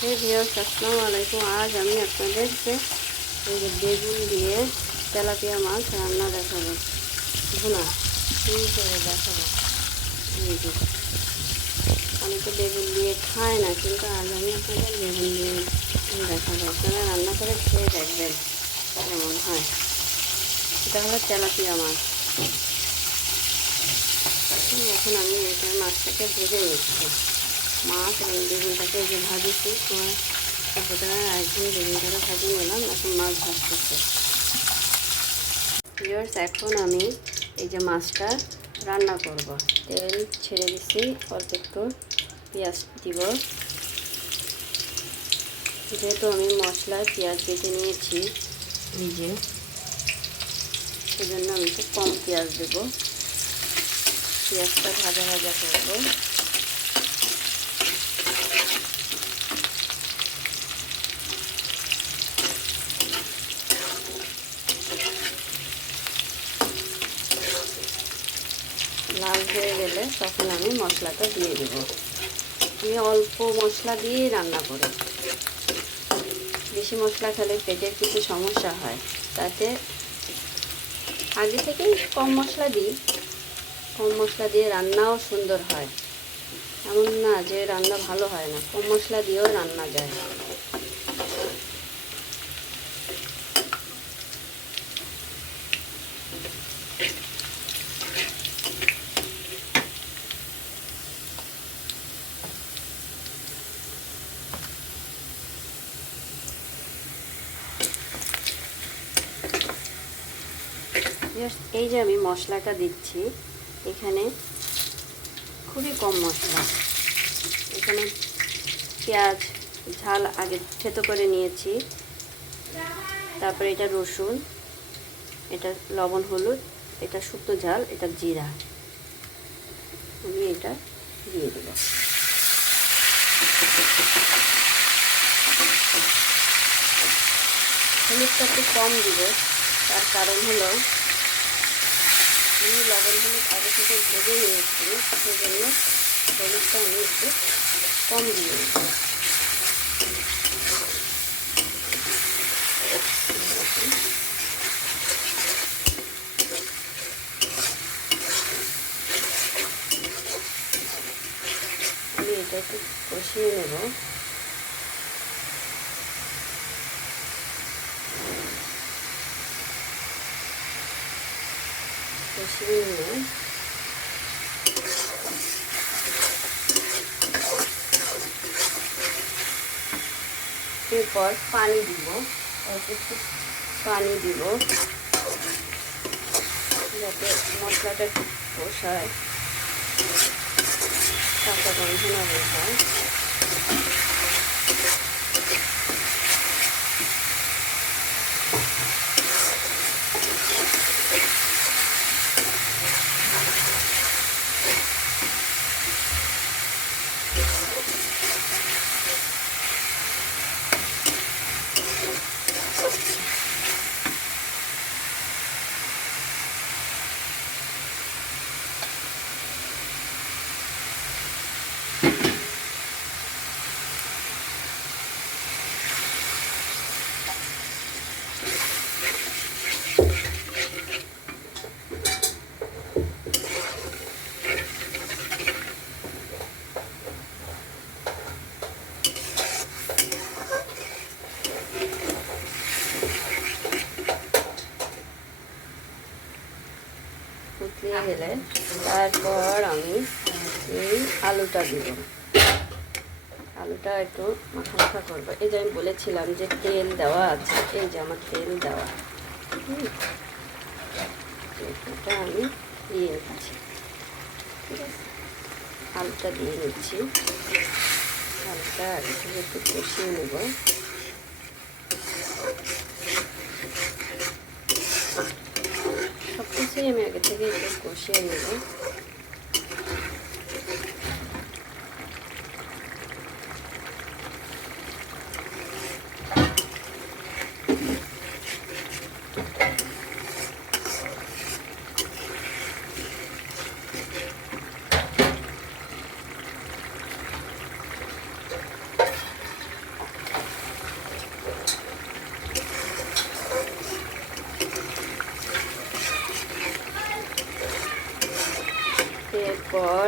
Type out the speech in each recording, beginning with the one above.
হে viewers, আসসালামু আলাইকুম। আজ আমি আপনাদেরকে এই যে বেগুন দিয়ে তেলাপিয়া মাছ রান্না দেখাবো, ভুনা হিসেবে দেখাবো। এই যে অনেকে বেগুন দিয়ে খায় না, কিন্তু আজ আমি আপনাদের বেগুন দিয়ে দেখাবো। আপনারা রান্না করে খেয়ে দেখবেন কেমন হয়। এটা হলো তেলাপিয়া মাছ। এখন আমি এটা মাছটাকে ভেজে নিচ্ছি। মাছ এবং বেগুনটাকে যে ভাজেছি তারপরে একদম বেগুনটাকে ভাজিয়ে নিলাম। এখন মাছ ভাজতেছে। ভিউয়ার্স, এখন আমি এই যে মাছটা রান্না করব। তেল ছেড়ে দিচ্ছি, অল্প একটু পেঁয়াজ দিব। যেহেতু আমি মশলায় পেঁয়াজ বেটে নিয়েছি, এই যে সেজন্য আমি একটু কম পেঁয়াজ দেব। পেঁয়াজটা ভাজা ভাজা করবো। লাল হয়ে গেলে তখন আমি মশলাটা দিয়ে দেব। আমি অল্প মশলা দিয়েই রান্না করি। বেশি মশলা খেলে পেটের কিছু সমস্যা হয়, তাতে আগে থেকেই কম মশলা দিই। কম মশলা দিয়ে রান্নাও সুন্দর হয়, এমন না যে রান্না ভালো হয় না। কম মশলা দিয়েও রান্না যায়। এই যে আমি মশলাটা দিচ্ছি, এখানে খুবই কম মশলা। এখানে পেঁয়াজ ঝাল আগে থেতো করে নিয়েছি, তারপরে এটা রসুন, এটা লবণ হলুদ, এটা শুকনো ঝাল, এটা জিরা। আমি এটা দিয়ে দেব। হলুদটা একটু কম দিব, তার কারণ হলো আমি লবণ হলুদ আগে থেকে ভেজে নিয়েছি, সেজন্য হলুদটা আমি একটু কম দিয়ে দেব। আমি এটা একটু কষিয়ে নেব। কষিয়ে নিয়ে এরপর পানি দিব, অল্প একটু পানি দিব, যাতে মশলাটা একটু কষায়, কাঁচা গন্ধ না বের হয়। ফুটিয়ে গেলে তারপর আমি এই আলুটা দিব। আলুটা একটু মাখা মাখা করবো। এই যে আমি বলেছিলাম যে তেল দেওয়া আছে, এই যে আমার তেল দেওয়া, এটা আমি দিয়ে নিচ্ছি। ঠিক আছে, আলুটা দিয়ে নিচ্ছি। আলুটা একটু কষিয়ে নেব। সব কিছুই আমি আগে থেকে একটু কষিয়ে নেব।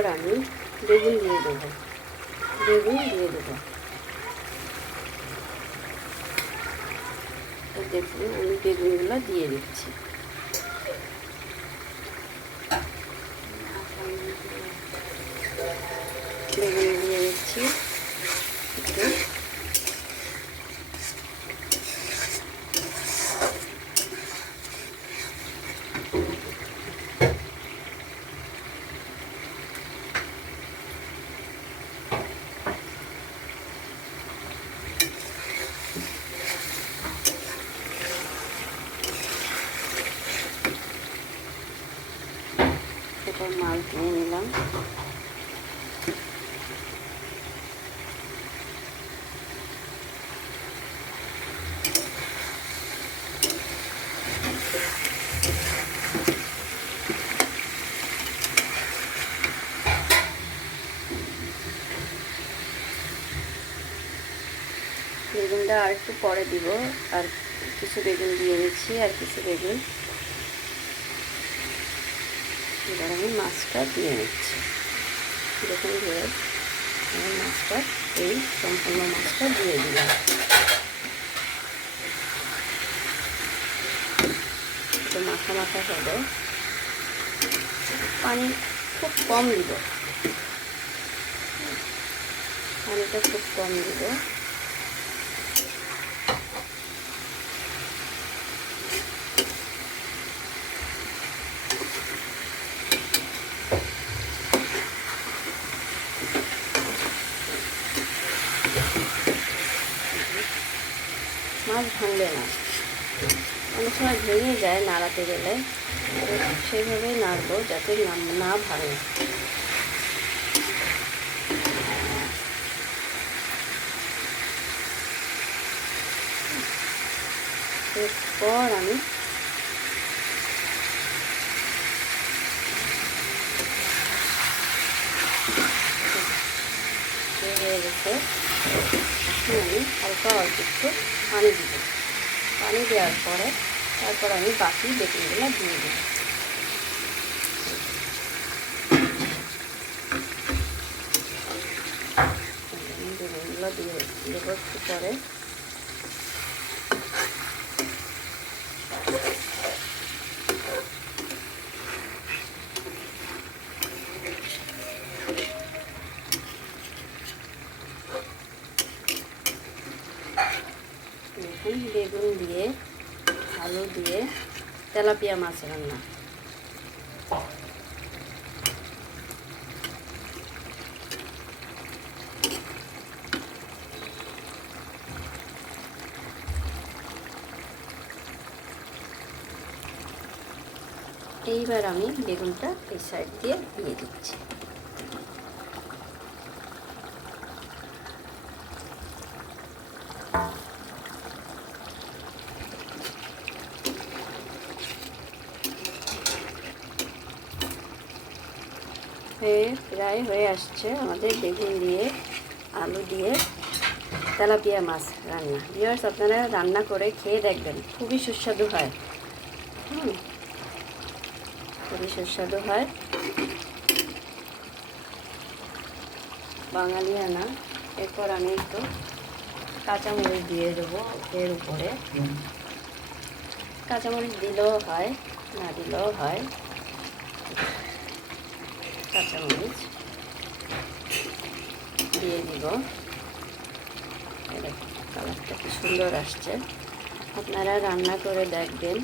এরপর আমি বেগুন দিয়ে দেবো। তো দেখুন আমি বেগুনগুলো দিয়ে দিচ্ছি। বেগুন দিয়ে দিচ্ছি একটু। এরপর মাছ দিয়ে নিলাম। বেগুনটা আর একটু পরে দিব, আর কিছু বেগুন দিয়ে দিচ্ছি, আর কিছু বেগুন। এবার আমি মাছটা দিয়ে নিচ্ছি। দেখুন ভিউয়ার্স, আমি মাছটা এই সম্পূর্ণ মাছটা দিয়ে দিলাম। একটু মাখা মাখা হবে। পানি খুব কম দিব, পানিটা খুব কম দিব। মাছ ভাঙবে না, অনেক সময় ভেঙে যায় নাড়াতে গেলে, সেইভাবেই নাড়বো যাতে না ভাঙে। এরপর আমি হয়ে গেছে, এখন আমি হালকা অল্প একটু পানি দিব। পানি দেওয়ার পরে তারপর আমি বাকি বেগুনগুলো দিয়ে দেব। বেগুনগুলো দিয়ে দেবো একটু পরে। দেখুন বেগুন দিয়ে আলু দিয়ে তেলাপিয়া মাছ রান্না। এইবার আমি বেগুনটা এই সাইড দিয়ে দিচ্ছি। প্রায় হয়ে আসছে আমাদের বেগুন দিয়ে আলু দিয়ে তেলাপিয়া মাছ রান্না। ভিউয়ার্স, আপনারা রান্না করে খেয়ে দেখবেন, খুবই সুস্বাদু হয়। খুবই সুস্বাদু হয়, বাঙালিয়ানা। এরপর আমি একটু কাঁচামরিচ দিয়ে দেবো এর উপরে। কাঁচামরিচ দিলেও হয়, না দিলেও হয়। কাঁচামরিচ দিয়ে দিব। কালারটা কি সুন্দর আসছে, আপনারা রান্না করে দেখবেন।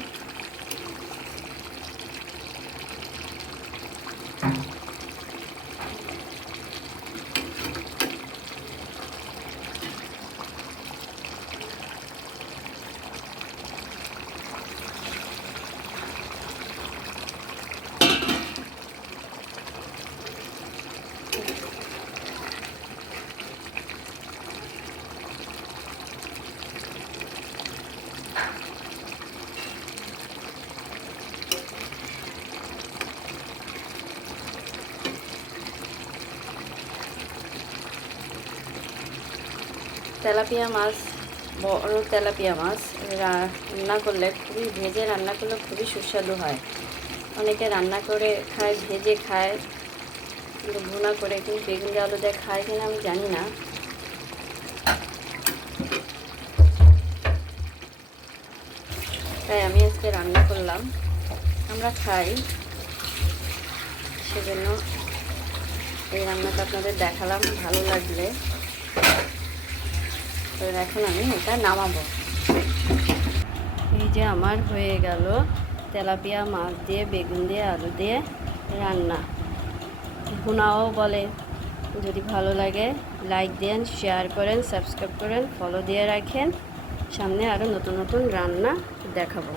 তেলাপিয়া মাছ, বড় তেলাপিয়া মাছ রান্না করলে খুবই, ভেজে রান্না করলে খুবই সুস্বাদু হয়। অনেকে রান্না করে খায়, ভেজে খায়, কিন্তু ভুনা করে কেউ বেগুন দিয়ে আলু দিয়ে খায় কিনা আমি জানি না। তাই আমি আজকে রান্না করলাম, আমরা খাই সেজন্য এই রান্নাটা আপনাদের দেখালাম। ভালো লাগলে তো এখন আমি এটা নামাবো। এই যে আমার হয়ে গেল তেলাপিয়া মাছ দিয়ে বেগুন দিয়ে আলু দিয়ে রান্না, ভুনাও বলে। যদি ভালো লাগে লাইক দেন, শেয়ার করেন, সাবস্ক্রাইব করেন, ফলো দিয়ে রাখেন। সামনে আরও নতুন নতুন রান্না দেখাবো।